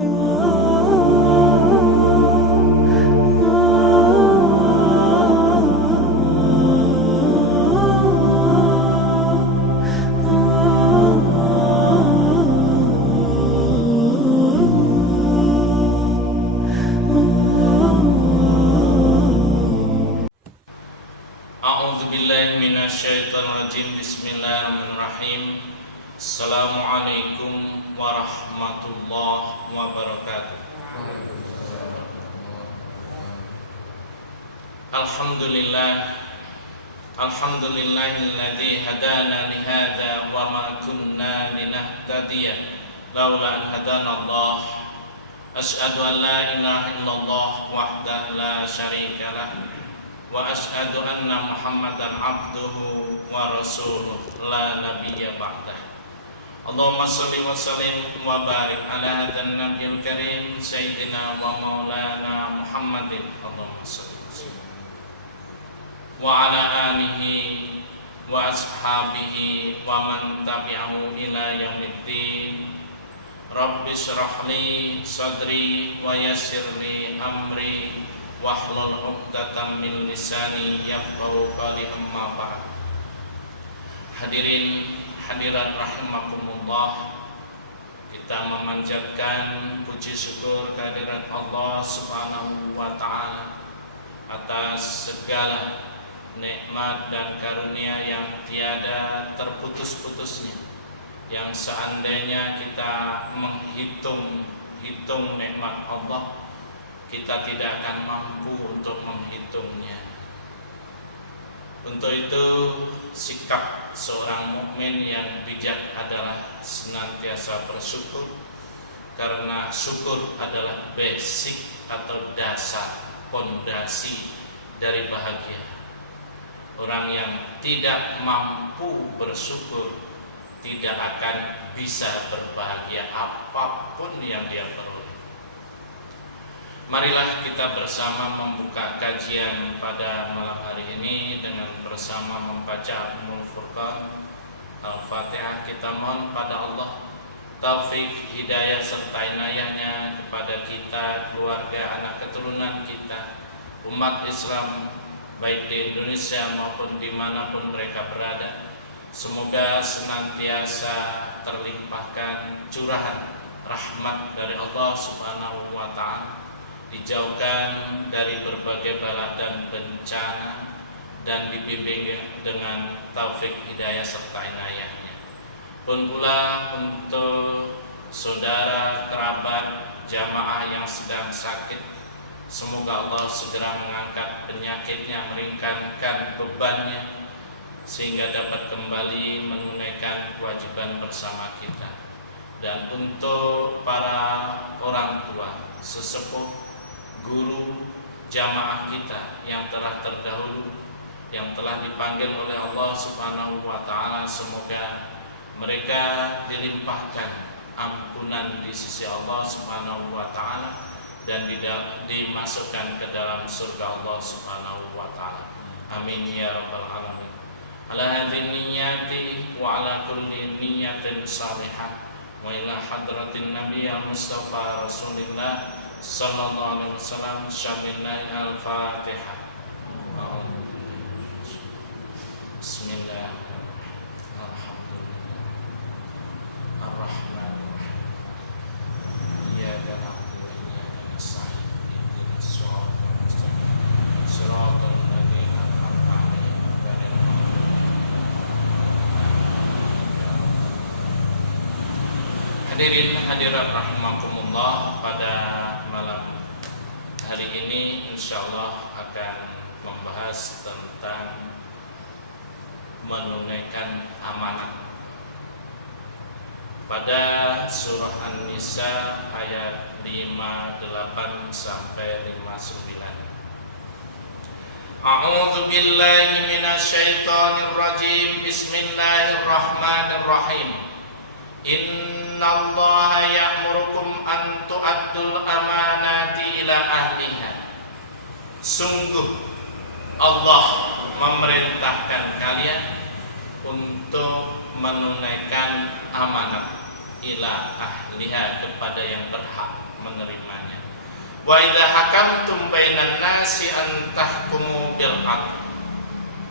A'udzubillahiminasyaitonirrajim. Bismillahirrahmanirrahim. Assalamualaikum warahmatullahi wabarakatuh. Alhamdulillahilladzi hadana lihadza wa ma kunna linahtadiya laula an hadanallah. Asyhadu an la ilaha illallah wahdahu la syarika lah wa asyhadu anna Muhammadan abduhu wa rasuluh la nabiyya ba'dah. Allahumma shalli wa sallim wa barik ala hadzal nabiyil karim sayyidina wa maulana Muhammadin Allahumma shalli wa ala alihi wa ashabihi wa man tabi'ahu ila yaumiddin. Rabbi shrah li sadri wa yassir li amri wahlul 'uqdatam min lisani yafqahu qawli, amma ba'd. Hadirin hadirat rahimakumullah, kita memanjatkan puji syukur kehadirat Allah Subhanahu wa taala atas segala nikmat dan karunia yang tiada terputus-putusnya, yang seandainya kita menghitung nikmat Allah, kita tidak akan mampu untuk menghitungnya. Untuk itu, sikap seorang mukmin yang bijak adalah senantiasa bersyukur, karena syukur adalah basic atau dasar, pondasi dari bahagia. Orang yang tidak mampu bersyukur tidak akan bisa berbahagia apapun yang dia peroleh. Marilah kita bersama membuka kajian pada malam hari ini dengan bersama membaca Ummul Furqan, Al-Fatihah. Kita mohon pada Allah taufik, hidayah serta inayahnya kepada kita, keluarga, anak keturunan kita, umat Islam baik di Indonesia maupun dimanapun mereka berada. Semoga senantiasa terlimpahkan curahan rahmat dari Allah Subhanahu wa taala, dijauhkan dari berbagai bala dan bencana, dan dibimbing dengan taufik hidayah serta inayahnya. Pun pula untuk saudara, kerabat, jamaah yang sedang sakit, semoga Allah segera mengangkat penyakitnya, meringankan bebannya, sehingga dapat kembali menunaikan kewajiban bersama kita. Dan untuk para orang tua, sesepuh, guru, jamaah kita yang telah terdahulu, yang telah dipanggil oleh Allah Subhanahu wa taala, semoga mereka dilimpahkan ampunan di sisi Allah Subhanahu wa taala dan dimasukkan ke dalam surga Allah Subhanahu wa taala. Amin ya rabbal alamin. Ala hadzin niyyati wa ala kulli niyyatin salihah wa ila hadratin nabiy Mustafa Rasulillah sallallahu alaihi wasallam. Syamillahi al-Fatihah. Bismillahirrahmanirrahim. Alhamdulillah Ar-Rahmanirrahim. Iyyaka na'budu wa iyyaka nasta'in. Ihdinas siratal mustaqim. Shiratal ladzina an'amta 'alaihim ghairil maghdubi 'alaihim. Hadirin hadirat rahimakumullah, pada malam hari ini insyaallah akan membahas tentang menunaikan amanah. Pada surah An-Nisa ayat 58 sampai 59. A'udzu billahi minasyaitonir rajim. Bismillahirrahmanirrahim. Innallaha ya'murukum an tu'addul amanati ila ahliha. Sungguh Allah memerintahkan kalian untuk menunaikan amanat ila ahliha, kepada yang berhak. menerimanya. Wa idza hakamtum bainan nasi an tahkumu bil adl.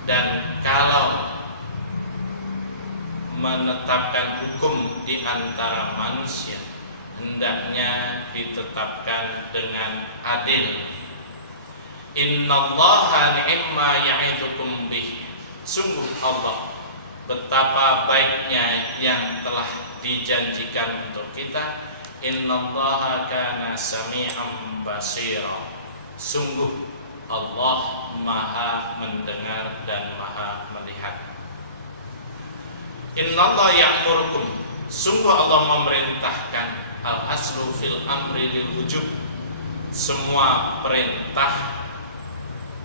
Dan kalau menetapkan hukum di antara manusia, hendaknya ditetapkan dengan adil. Innallaha ni'ma ya'idzukum bih. Sungguh Allah, betapa baiknya yang telah dijanjikan untuk kita. Innallaha kana sami'an basira. Sungguh Allah Maha mendengar dan Maha melihat. Innallaha ya'murukum. Sungguh Allah memerintahkan. Al-aslu fil amri lil wujub. Semua perintah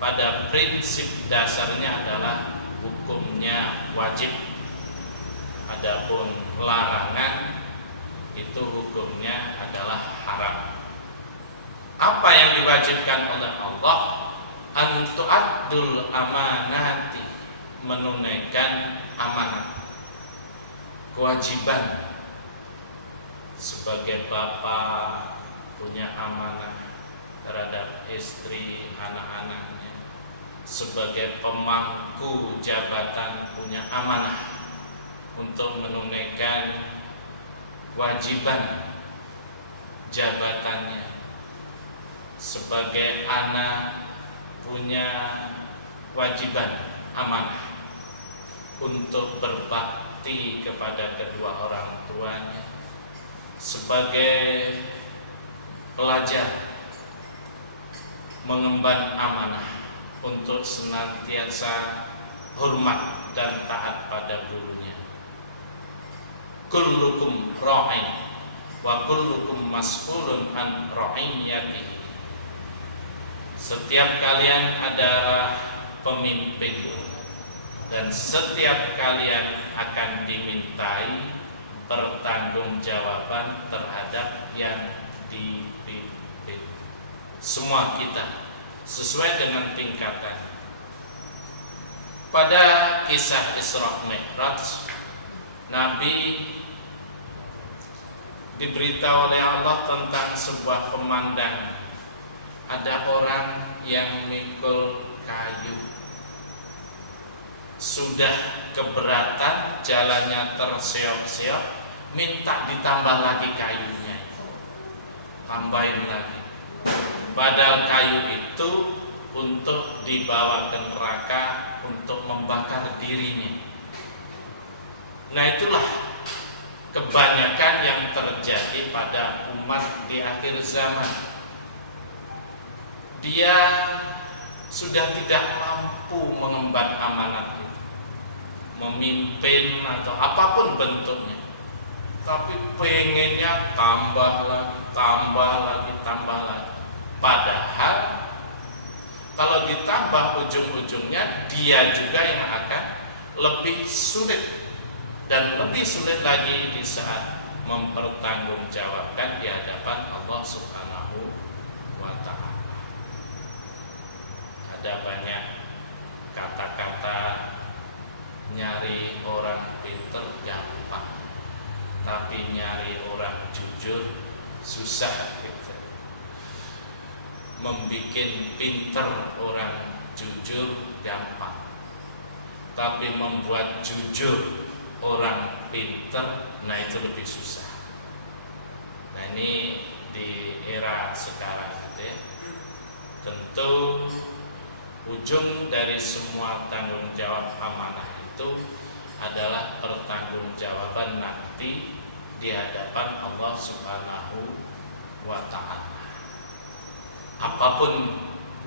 pada prinsip dasarnya adalah hukumnya wajib. Adapun larangan itu hukumnya adalah haram. Apa yang diwajibkan oleh Allah? Antu'addul amanati, menunaikan amanat, kewajiban. Sebagai bapak punya amanah terhadap istri, anak-anaknya. Sebagai pemangku jabatan punya amanah untuk menunaikan kewajiban jabatannya. Sebagai anak punya kewajiban amanah untuk berbakti kepada kedua orang tuanya. Sebagai pelajar mengemban amanah untuk senantiasa hormat dan taat pada gurunya. Kullukum ra'in wa kullukum mas'ulun an ra'iyatihi. Setiap kalian adalah pemimpin dan setiap kalian akan dimintai pertanggungjawaban terhadap yang dipimpin. Semua kita sesuai dengan tingkatan. Pada kisah Isra Mi'raj, Nabi diberitahu oleh Allah tentang sebuah pemandangan. Ada orang yang mikul kayu, sudah keberatan, jalannya terseok-seok, minta ditambah lagi kayunya, tambahin lagi. Padahal kayu itu untuk dibawa ke neraka, untuk membakar dirinya. Nah, itulah kebanyakan yang terjadi pada umat di akhir zaman. Dia sudah tidak mampu mengemban amanat itu, memimpin atau apapun bentuknya, tapi pengennya tambah lagi, tambah lagi, tambah lagi. Padahal kalau ditambah ujung-ujungnya dia juga yang akan lebih sulit, dan lebih sulit lagi di saat mempertanggungjawabkan di hadapan Allah Subhanahu wa Ta'ala. Ada banyak kata-kata nyari orang pinter gampang, tapi nyari orang jujur susah gitu. Membikin pinter orang jujur gampang, tapi membuat jujur orang pinter, nah itu lebih susah. Nah, ini di era sekarang gitu ya. Tentu ujung dari semua tanggung jawab amanah itu adalah pertanggungjawaban nanti di hadapan Allah Subhanahu wa Ta'ala. Apapun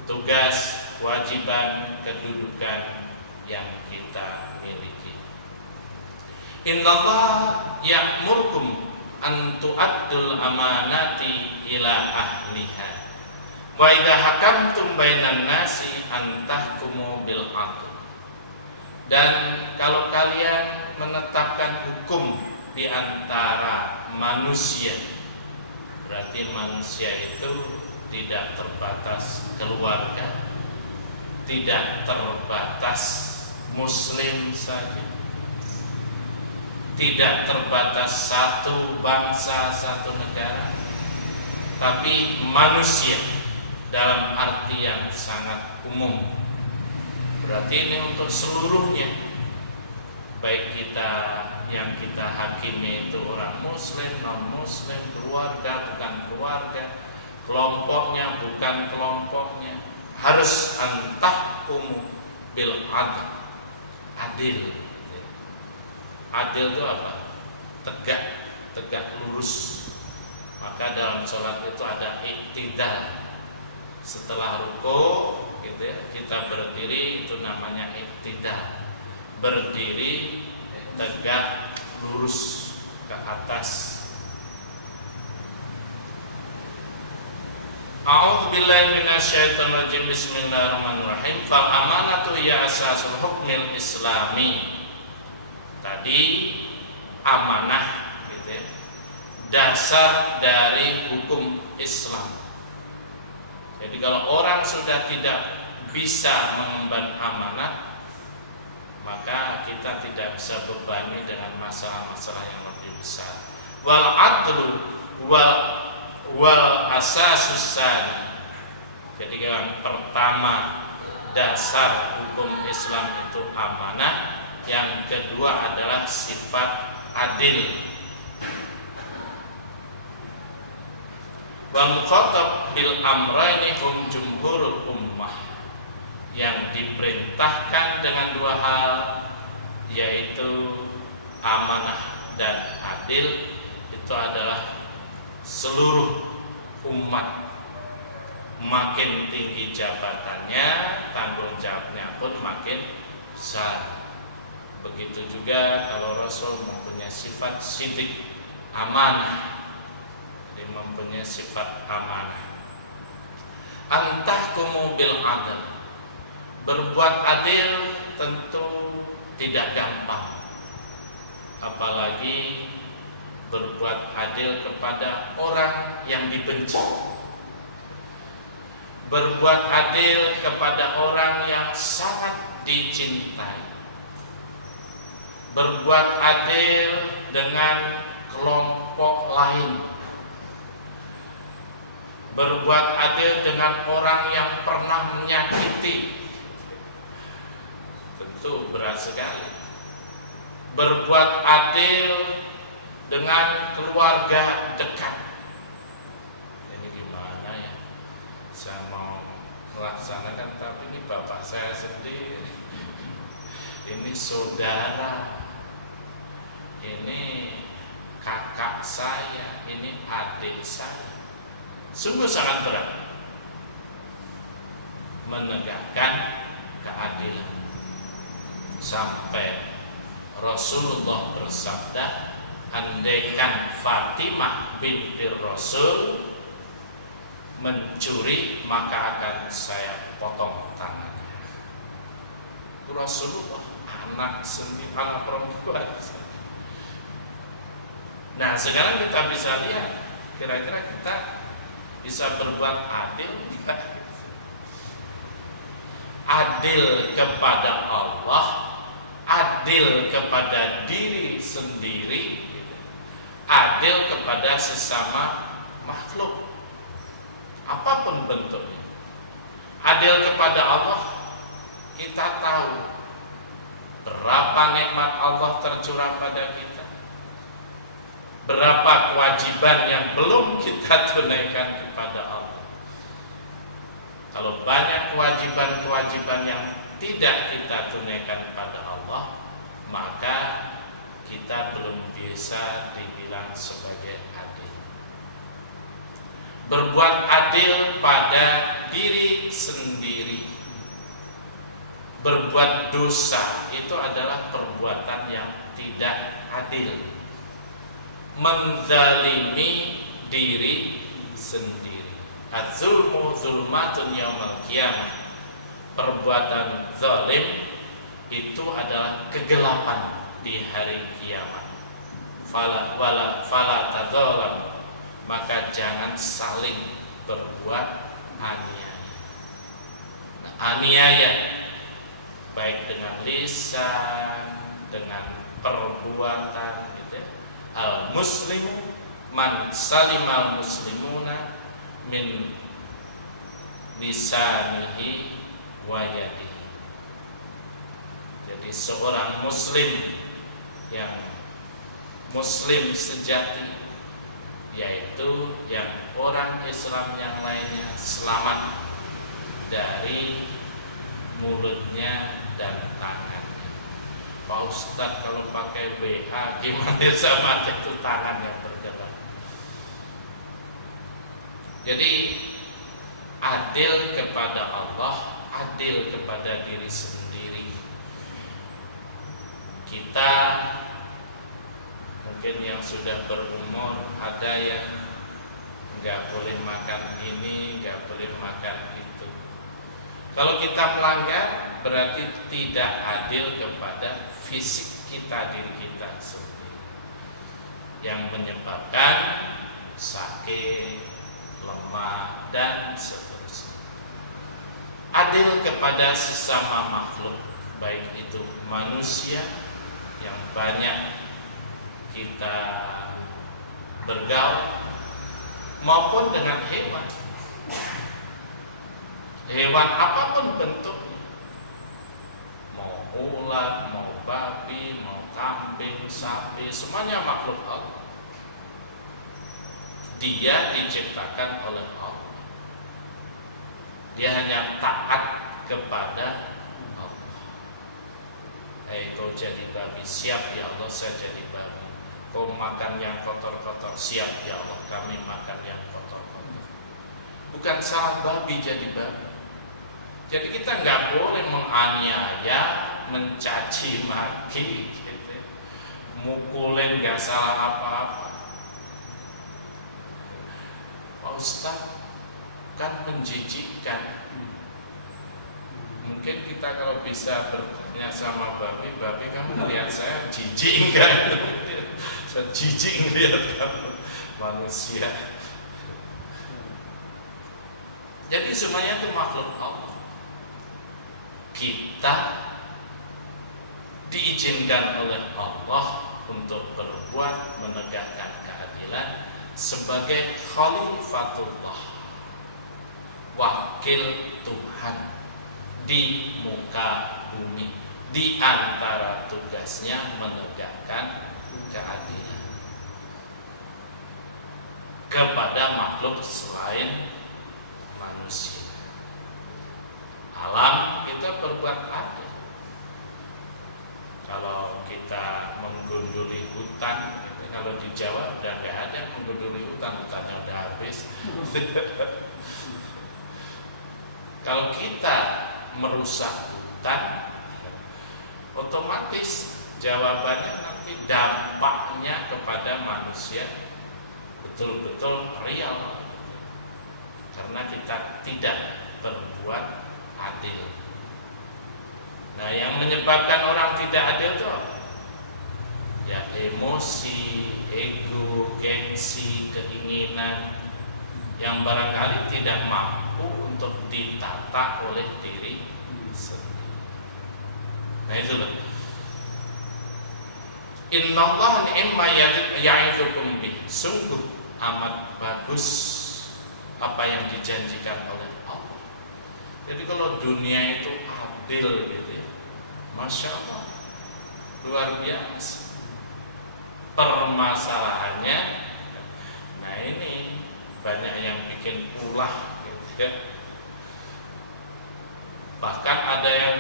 tugas, kewajiban, kedudukan yang kita miliki. Innallaha ya'murukum an tu'addul amanati ila ahliha wa idza hakamtum bainan nasi an tahkumu bil adl. Dan kalau kalian menetapkan hukum di antara manusia, berarti manusia itu tidak terbatas keluarga, tidak terbatas muslim saja, tidak terbatas satu bangsa, satu negara, tapi manusia dalam arti yang sangat umum. Berarti ini untuk seluruhnya, baik kita yang kita hakimi itu orang muslim, non muslim, keluarga bukan keluarga, kelompoknya bukan kelompoknya, harus antahkumu bil adl, adil. Adil itu apa? Tegak lurus. Maka dalam sholat itu ada iktidal. Setelah ruku gitu ya, kita berdiri, itu namanya iktidal. Berdiri tegak lurus ke atas. A'udzubillahi minasyaitonirrajim. Bismillahirrahmanirrahim. Fal amanatu ya asasul hukmil islami. Tadi amanah gitu ya, dasar dari hukum Islam. Jadi kalau orang sudah tidak bisa mengemban amanah, maka kita tidak bisa berbani dengan masalah-masalah yang lebih besar. Wal adlu wal asasus tsani. Jadi yang pertama, dasar hukum Islam itu amanah. Yang kedua adalah sifat adil. Wa muqatab bil amrayni hum jumhurul ummah. Yang diperintahkan dengan dua hal, yaitu amanah dan adil, itu adalah seluruh umat. Makin tinggi jabatannya, tanggung jawabnya pun makin besar. Begitu juga kalau Rasul mempunyai sifat sidik, amanah. Jadi mempunyai sifat amanah. Antahkumu bil adl. Berbuat adil tentu tidak gampang. Apalagi berbuat adil kepada orang yang dibenci. Berbuat adil kepada orang yang sangat dicintai. Berbuat adil dengan kelompok lain. Berbuat adil dengan orang yang pernah menyakiti. Tentu berat sekali. Berbuat adil dengan keluarga dekat. Ini gimana ya? Saya mau melaksanakan, tapi ini bapak saya sendiri, ini saudara, ini kakak saya, ini adik saya. Sungguh sangat berat menegakkan keadilan. Sampai Rasulullah bersabda, andaikan Fatimah binti Rasul mencuri, maka akan saya potong tangannya. Rasulullah, anak sendiri, anak perempuan. Nah, sekarang kita bisa lihat, kira-kira kita bisa berbuat adil enggak? Adil kepada Allah, adil kepada diri sendiri, adil kepada sesama makhluk, apapun bentuknya. Adil kepada Allah, kita tahu berapa nikmat Allah tercurah pada kita, berapa kewajiban yang belum kita tunaikan kepada Allah. Kalau banyak kewajiban-kewajiban yang tidak kita tunaikan kepada Allah, maka kita belum bisa dibilang sebagai adil. Berbuat adil pada diri sendiri. Berbuat dosa itu adalah perbuatan yang tidak adil. Menzalimi diri sendiri. Az-zulmu zulmatun yaumal qiyamah. Perbuatan zalim itu adalah kegelapan di hari kiamat. Fala tadzalam, maka jangan saling berbuat aniaya. Nah, aniaya baik dengan lisan, dengan perbuatan gitu ya. Al muslimu man salimal muslimuna min lisanihi wa yadihi. Jadi seorang muslim yang muslim sejati, yaitu yang orang Islam yang lainnya selamat dari mulutnya dan tangannya. Pak Ustadz, kalau pakai WH gimana sama itu tangan yang bergerak? Jadi adil kepada Allah, adil kepada diri sendiri. Kita mungkin yang sudah berumur, ada yang nggak boleh makan ini, nggak boleh makan itu. Kalau kita melanggar, berarti tidak adil kepada fisik kita, diri kita sendiri, yang menyebabkan sakit, lemah, dan seterusnya. Adil kepada sesama makhluk, baik itu manusia yang banyak kita bergaul, maupun dengan hewan. Hewan apapun bentuknya, mau ulat, mau babi, mau kambing, sapi, semuanya makhluk Allah. Dia diciptakan oleh Allah. Dia hanya taat kepada Allah. Kau jadi babi, siap ya Allah, saya jadi babi. Kau makan yang kotor-kotor, siap ya Allah, kami makan yang kotor-kotor. Bukan salah babi jadi babi. Jadi kita nggak boleh menganiaya, mencaci maki, gitu. Mukulin nggak salah apa-apa. Pak Ustadz, kan menjijikkan. Mungkin kita kalau bisa bertanya sama babi, kamu lihat saya jijik enggak? Saya jijik ngelihat kamu manusia. Jadi semuanya itu makhluk Allah. Kita diizinkan oleh Allah untuk berbuat, menegakkan keadilan sebagai khalifatullah, wakil Tuhan di muka bumi. Di antara tugasnya menegakkan keadilan kepada makhluk selain manusia. Alam kita berbuat adil. Kalau kita menggunduli hutan, kalau di Jawa udah nggak ada menggunduli hutan, hutannya udah habis. Kalau kita merusak hutan, otomatis jawabannya nanti dampaknya kepada manusia betul-betul real, karena kita tidak berbuat adil. Nah, yang menyebabkan orang tidak adil itu apa? Ya, emosi, ego, gengsi, keinginan yang barangkali tidak mampu untuk ditata oleh diri sendiri. Nah, itulah. Innallaha ni'ma ya'idukum bih. Sungguh amat bagus apa yang dijanjikan oleh Allah. Jadi kalau dunia itu adil gitu ya, Masya Allah, luar biasa. Permasalahannya, nah ini banyak yang bikin ulah gitu ya. Bahkan ada yang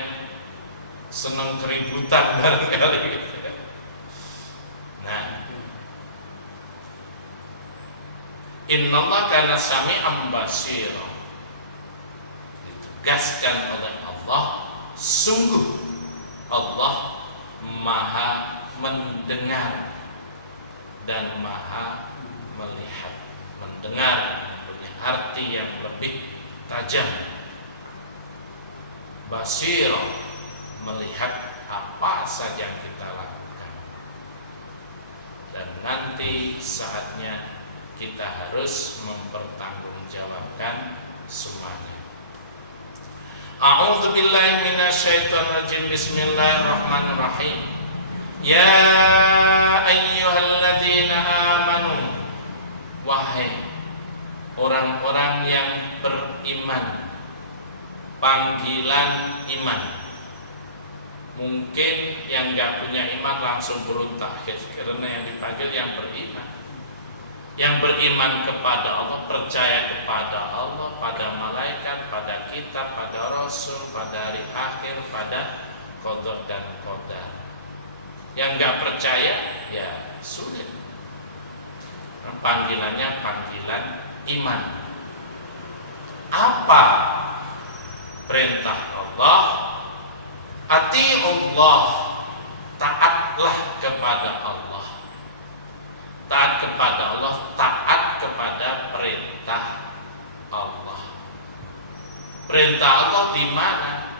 senang keributan barangkali gitu ya. Nah, innallaha kana sami'an basira. Ditegaskan oleh Allah, sungguh Allah Maha mendengar dan Maha melihat. Mendengar punya arti yang lebih tajam. Basir, melihat apa saja yang kita lakukan. Dan nanti saatnya kita harus mempertanggungjawabkan semuanya. A'udzu billahi minasyaitonir rajim. Bismillahirrahmanirrahim. Ya ayyuhalladzina amanu, wahai orang-orang yang beriman, panggilan iman. Mungkin yang nggak punya iman langsung berontak karena yang dipanggil yang beriman. Yang beriman kepada Allah, percaya kepada Allah, pada malaikat, pada kitab, pada rasul, pada hari akhir, pada qada dan qadar. Yang nggak percaya, ya sulit. Panggilannya panggilan iman. Apa perintah Allah? Ati'ullah, taatlah kepada Allah. Taat kepada Allah, taat kepada perintah Allah. Perintah Allah di mana?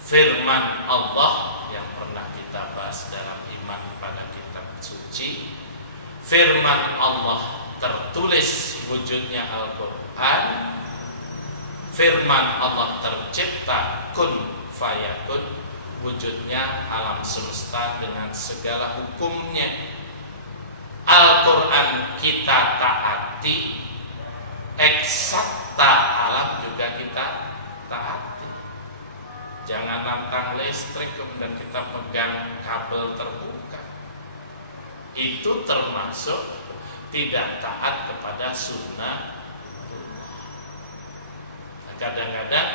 Firman Allah yang pernah kita bahas dalam iman pada kitab suci. Firman Allah tertulis wujudnya Al-Quran. Firman Allah tercipta kun fayakun, wujudnya alam semesta dengan segala hukumnya. Al-Quran kita taati, eksakta alam juga kita taati. Jangan nantang listrik kemudian kita pegang kabel terbuka. Itu termasuk tidak taat kepada sunnah. Nah, kadang-kadang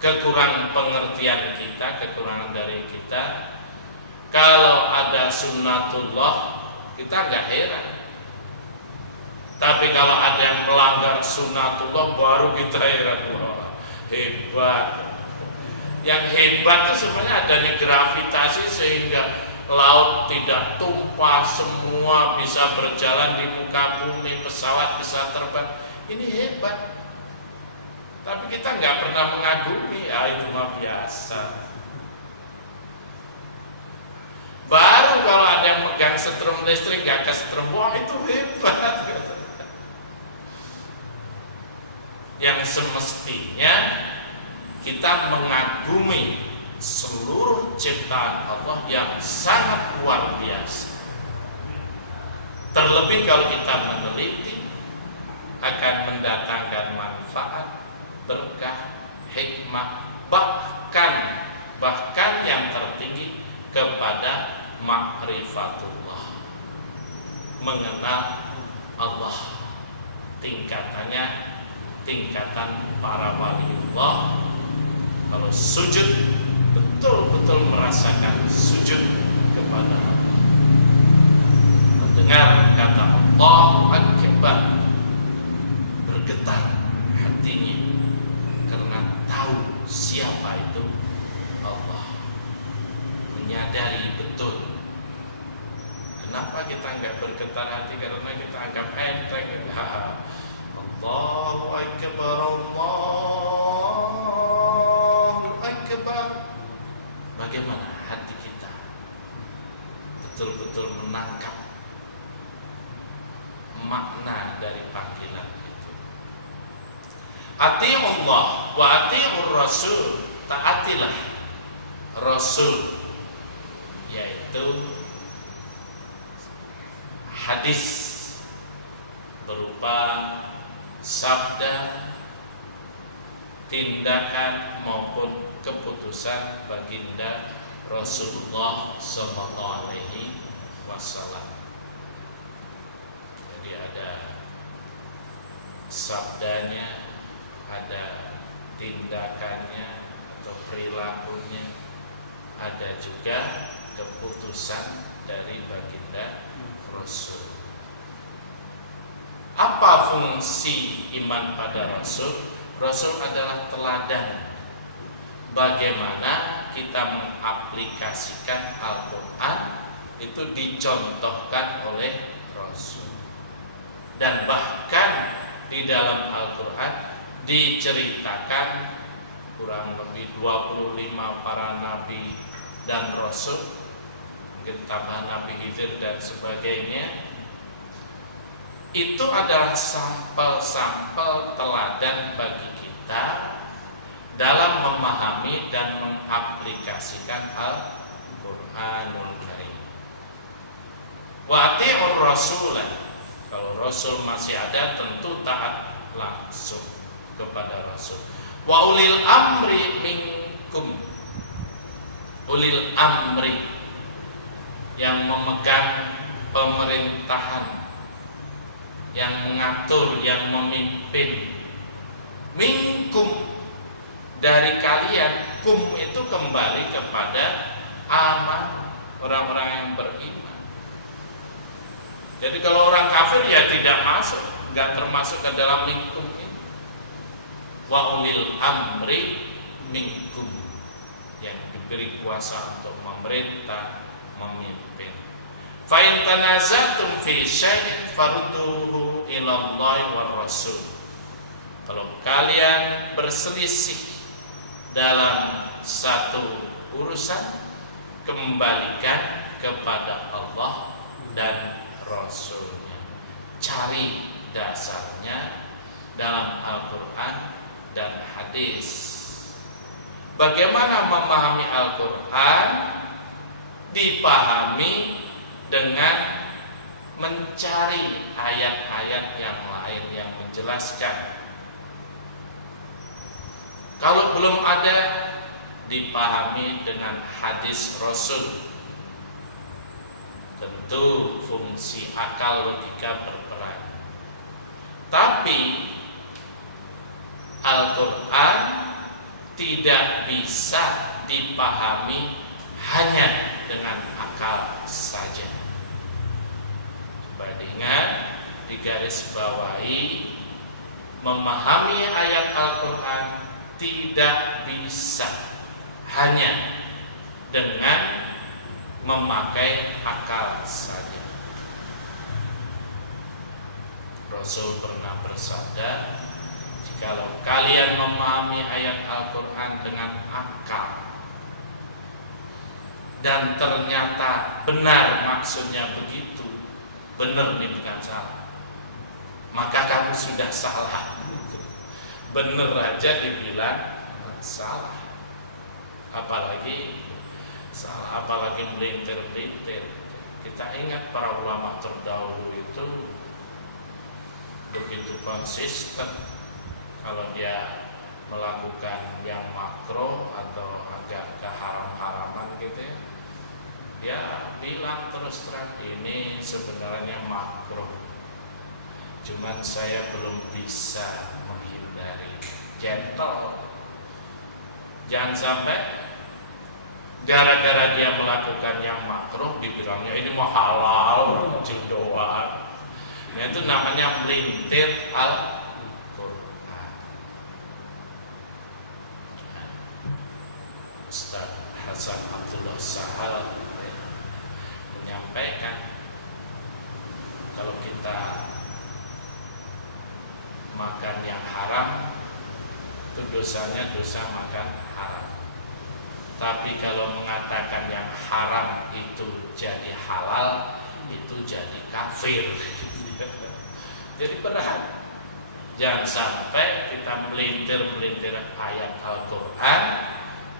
kekurangan pengertian kita, kekurangan dari kita, kalau ada sunnatullah kita nggak heran. Tapi kalau ada yang melanggar sunnatullah baru kita heran. Wah, hebat. Yang hebat itu sebenarnya adanya gravitasi sehingga laut tidak tumpah, semua bisa berjalan di muka bumi, pesawat bisa terbang. Ini hebat. Tapi kita nggak pernah mengagumi, itu mah biasa. Baru kalau ada yang megang setrum listrik nggak kesetrum, wah itu hebat. Yang semestinya kita mengagumi seluruh ciptaan Allah yang sangat luar biasa. Terlebih kalau kita meneliti, akan mendatangkan manfaat, berkah, hikmah, bahkan yang tertinggi kepada ma'rifatullah, mengenal Allah. Tingkatannya tingkatan para waliullah. Kalau sujud, betul-betul merasakan sujud kepada Allah, mendengar kata Allahu Akbar, bergetar hatinya karena tahu siapa itu Allah, menyadari betul. Kenapa kita nggak bergetar hati? Karena kita anggap enteng. Allahu Akbar, Allahu Akbar. Bagaimana hati kita betul-betul menangkap makna dari panggilan itu? Ati'ullah wa ati'ur rasul, taatilah Rasul, yaitu hadis berupa sabda, tindakan maupun keputusan baginda Rasulullah Sallallahu Alaihi Wasallam. Jadi ada sabdanya, ada tindakannya atau perilakunya, ada juga keputusan dari baginda Rasul. Apa fungsi iman pada Rasul? Rasul adalah teladan bagaimana kita mengaplikasikan Al-Quran, itu dicontohkan oleh Rasul. Dan bahkan di dalam Al-Quran diceritakan kurang lebih 25 para nabi dan Rasul, mungkin tambah Nabi Khidir dan sebagainya. Itu adalah sampel-sampel teladan bagi kita dalam memahami dan mengaplikasikan Al-Qur'anul Karim. Wa ati'ur rasulah, Kalau Rasul masih ada, tentu taat langsung kepada Rasul. Wa ulil amri minkum. Ulil amri, yang memegang pemerintahan, yang mengatur, yang memimpin. Minkum, dari kalian. Kum itu kembali kepada aman, orang-orang yang beriman. Jadi kalau orang kafir ya tidak masuk, nggak termasuk ke dalam minkum ini. Wa ulil amri minkum, yang diberi kuasa untuk memerintah, memimpin. Fa in tanazatum fi syai'in farudduhu ila Allahi war Rasul. Kalau kalian berselisih dalam satu urusan, kembalikan kepada Allah dan Rasulnya. Cari dasarnya dalam Al-Quran dan hadis. Bagaimana memahami Al-Quran? Dipahami dengan mencari ayat-ayat yang lain yang menjelaskan. Kalau belum ada, dipahami dengan hadis Rasul. Tentu fungsi akal logika berperan. Tapi Al-Quran tidak bisa dipahami hanya dengan akal saja. Supaya diingat, digarisbawahi, memahami ayat Al-Quran tidak bisa hanya dengan memakai akal saja. Rasul pernah bersabda, jikalau kalian memahami ayat Al-Quran dengan akal dan ternyata benar maksudnya begitu, benar nih bukan salah, maka kamu sudah salah. Benar aja dibilang salah, apalagi salah, apalagi melintir-lintir. Kita ingat para ulama terdahulu itu begitu konsisten. Kalau dia melakukan yang makro atau agak keharam-haraman gitu ya, dia bilang terus terang, ini sebenarnya makro, cuman saya belum bisa menghindari. Gentle, jangan sampai gara-gara dia melakukan yang makruh dibilangnya ini mau halal, doang. Nah, itu namanya melintir Al-Quran. Ustaz Hasan Abdullah Sahal menyampaikan, kalau kita makan yang haram, itu dosanya dosa makan haram. Tapi kalau mengatakan yang haram itu jadi halal, itu jadi kafir. Jadi berat. Jangan sampai kita melintir-melintir ayat Al-Quran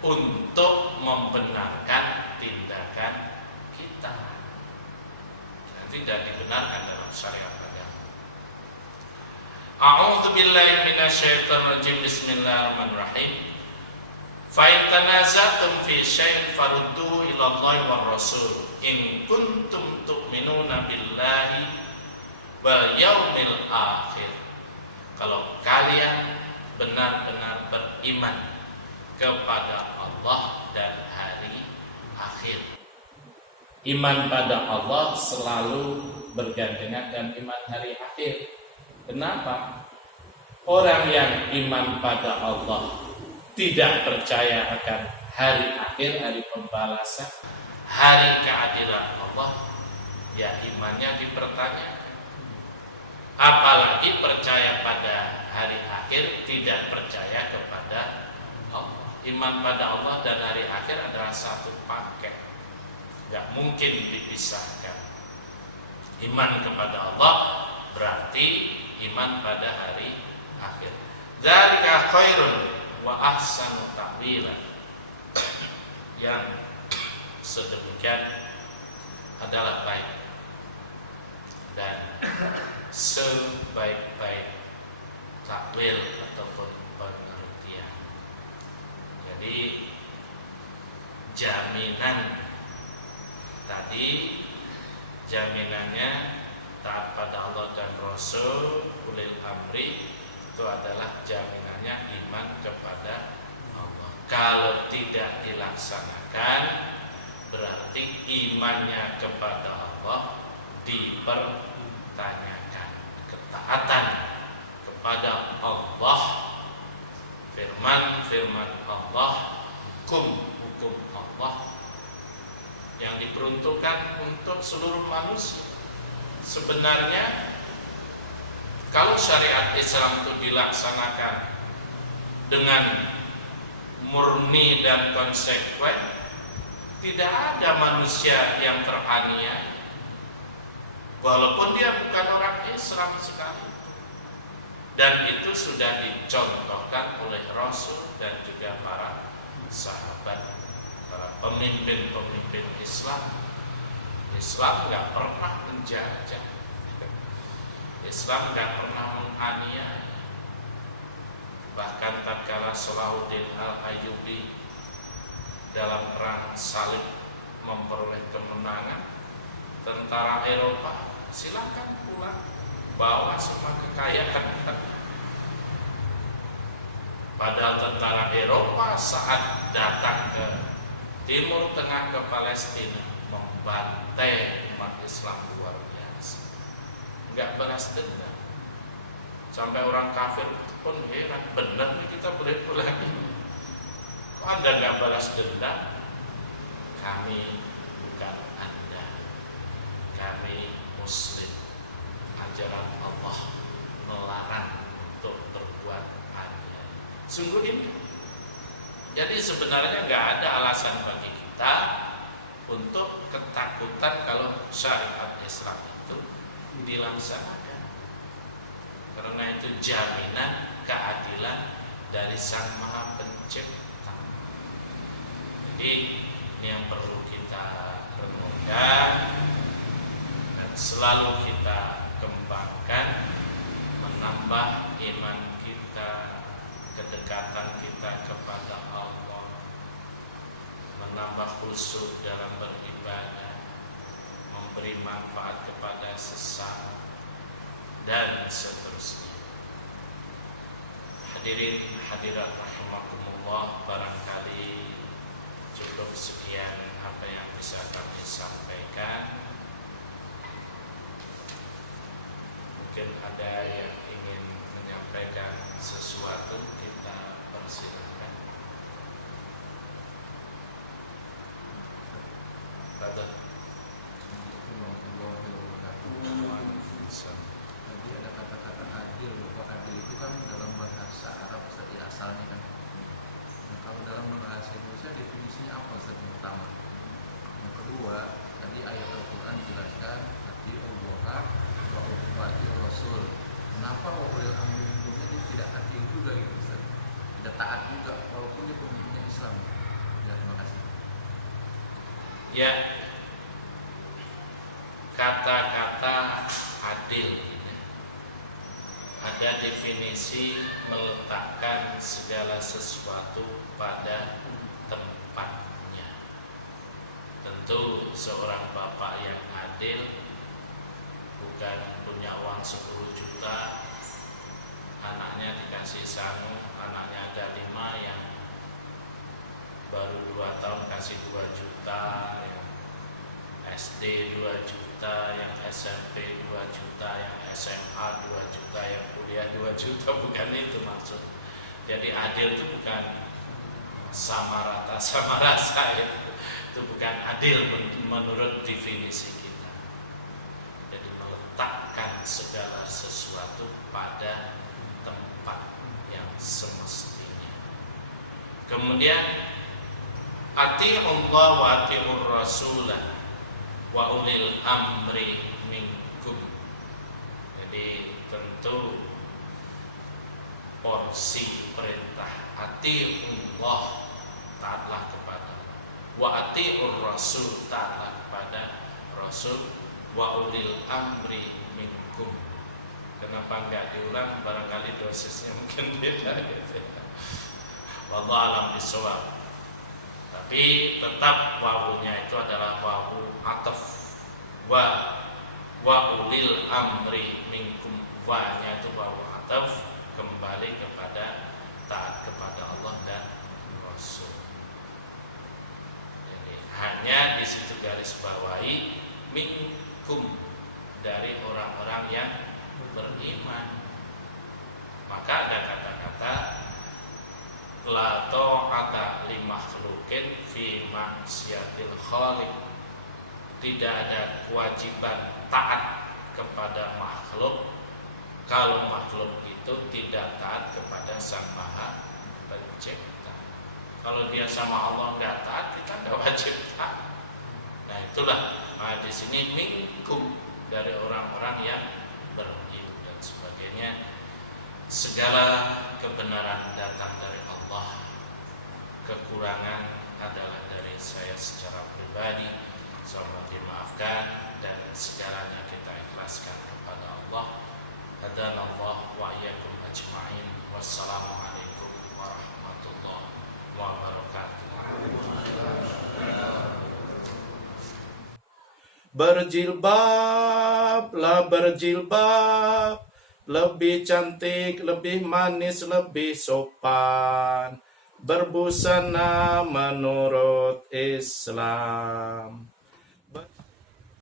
untuk membenarkan tindakan kita. Tidak dibenarkan dalam syariat agama. A'udzu billahi minasyaitonir rajim. Bismillahirrahmanirrahim. Fa in tanazatum fi syai'in farudduhu ila Allahi war Rasul in kuntum tu'minuna billahi wal yaumil akhir. Kalau kalian benar-benar beriman kepada Allah dan hari akhir. Iman pada Allah selalu bergandengan dengan iman hari akhir. Kenapa? Orang yang iman pada Allah tidak percaya akan hari akhir, hari pembalasan, hari keadilan Allah, ya imannya dipertanyakan. Apalagi percaya pada hari akhir, tidak percaya kepada Allah. Iman pada Allah dan hari akhir adalah satu paket, gak mungkin dipisahkan. Iman kepada Allah berarti iman pada hari akhir. Dzalika khairun wa ahsanu ta'wila. Yang sedemikian adalah baik dan sebaik-baik takwil ataupun pengertian. Jadi jaminan tadi, jaminannya taat pada Allah dan Rasul, ulil amri, itu adalah jaminannya iman kepada Allah. Kalau tidak dilaksanakan, berarti imannya kepada Allah dipertanyakan. Ketaatan kepada Allah, firman Allah, hukum Allah yang diperuntukkan untuk seluruh manusia. Sebenarnya kalau syariat Islam itu dilaksanakan dengan murni dan konsekuen, tidak ada manusia yang teraniaya, walaupun dia bukan orang Islam sekali. Dan itu sudah dicontohkan oleh Rasul dan juga para sahabat, para pemimpin-pemimpin Islam. Islam nggak pernah menjajah, Islam nggak pernah menganiaya. Bahkan tatkala Salahuddin Al-Ayyubi dalam perang salib memperoleh kemenangan, tentara Eropa silakan pulang, bawa semua kekayaan. Padahal tentara Eropa saat datang ke Timur Tengah, ke Palestina, membantai umat Islam luar biasa, nggak balas dendam. Sampai orang kafir pun heran, benar nih kita boleh pulang ini, kok Anda nggak balas dendam? Kami bukan Anda, kami Muslim. Ajaran Allah melarang untuk berbuat adil. Sungguh ini. Jadi sebenarnya nggak ada alasan bagi kita untuk ketakutan kalau syariat Islam itu dilaksanakan, karena itu jaminan keadilan dari Sang Maha Pencipta. Jadi ini yang perlu kita renungkan dan selalu kita kembangkan, menambah iman kita, kedekatan kita kepada Allah, menambah khusyuk dalam beribadah, memberi manfaat kepada sesama, dan seterusnya. Hadirin hadirat rahimakumullah, barangkali cukup sekian apa yang bisa kami sampaikan. Mungkin ada yang ingin menyampaikan sesuatu, kita persilakan. Tadi ada kata-kata adil, bahwa adil itu kan dalam bahasa Arab Ustaz, asalnya kan. Nah, kalau dalam bahasa Indonesia definisinya apa Ustaz? Yang pertama. Yang kedua, tadi ayat Al-Quran dijelaskan hati Allah wa hati Rasul. Kenapa ulil amri minkumnya dia tidak adil juga gitu Ustaz? Tidak taat juga walaupun dia pemimpinnya Islam. Ya, terima kasih. Ya, kata-kata adil ada definisi meletakkan segala sesuatu pada tempatnya. Tentu seorang bapak yang adil bukan punya uang 10 juta, anaknya dikasih sangu, anaknya ada 5 yang baru 2 tahun kasih 2 juta, yang SD 2 juta, yang SMP 2 juta, yang SMA 2 juta, yang kuliah 2 juta, bukan itu maksud. Jadi adil itu bukan sama rata sama rasa, itu bukan adil menurut definisi kita. Jadi meletakkan segala sesuatu pada tempat yang semestinya. Kemudian ati'ullah wa ati'ur rasulah wa ulil amri minkum. Jadi tentu porsi perintah ati'ullah, taatlah kepada Allah, wa ati'ur rasul, taatlah kepada Rasul, wa ulil amri minkum, Kenapa nggak diulang? Barangkali dosisnya mungkin beda gitu. Wallahu alam bisawab. Tapi tetap wawunya itu adalah wawu ataf. Wa ulil amri minkum. Wa-nya itu wawu ataf, kembali kepada taat kepada Allah dan Rasul. Jadi hanya di situ garis bawahi minkum, dari orang-orang yang beriman. Maka ada kata-kata la ta'ata li makhluqin fi maksiatil khaliq. Tidak ada kewajiban taat kepada makhluk kalau makhluk itu tidak taat kepada Sang Maha Pencipta. Kalau dia sama Allah nggak taat, kita nggak wajib taat. Nah itulah di sini minkum, dari orang-orang yang berilmu dan sebagainya. Segala kebenaran datang dari Allah, kekurangan adalah dari saya secara pribadi. Semoga dimaafkan dan segalanya kita ikhlaskan kepada Allah. Hadanallah wa iyyakum ajma'in. Wassalamualaikum warahmatullahi wabarakatuh. Berjilbablah berjilbab, lebih cantik, lebih manis, lebih sopan, berbusana menurut Islam.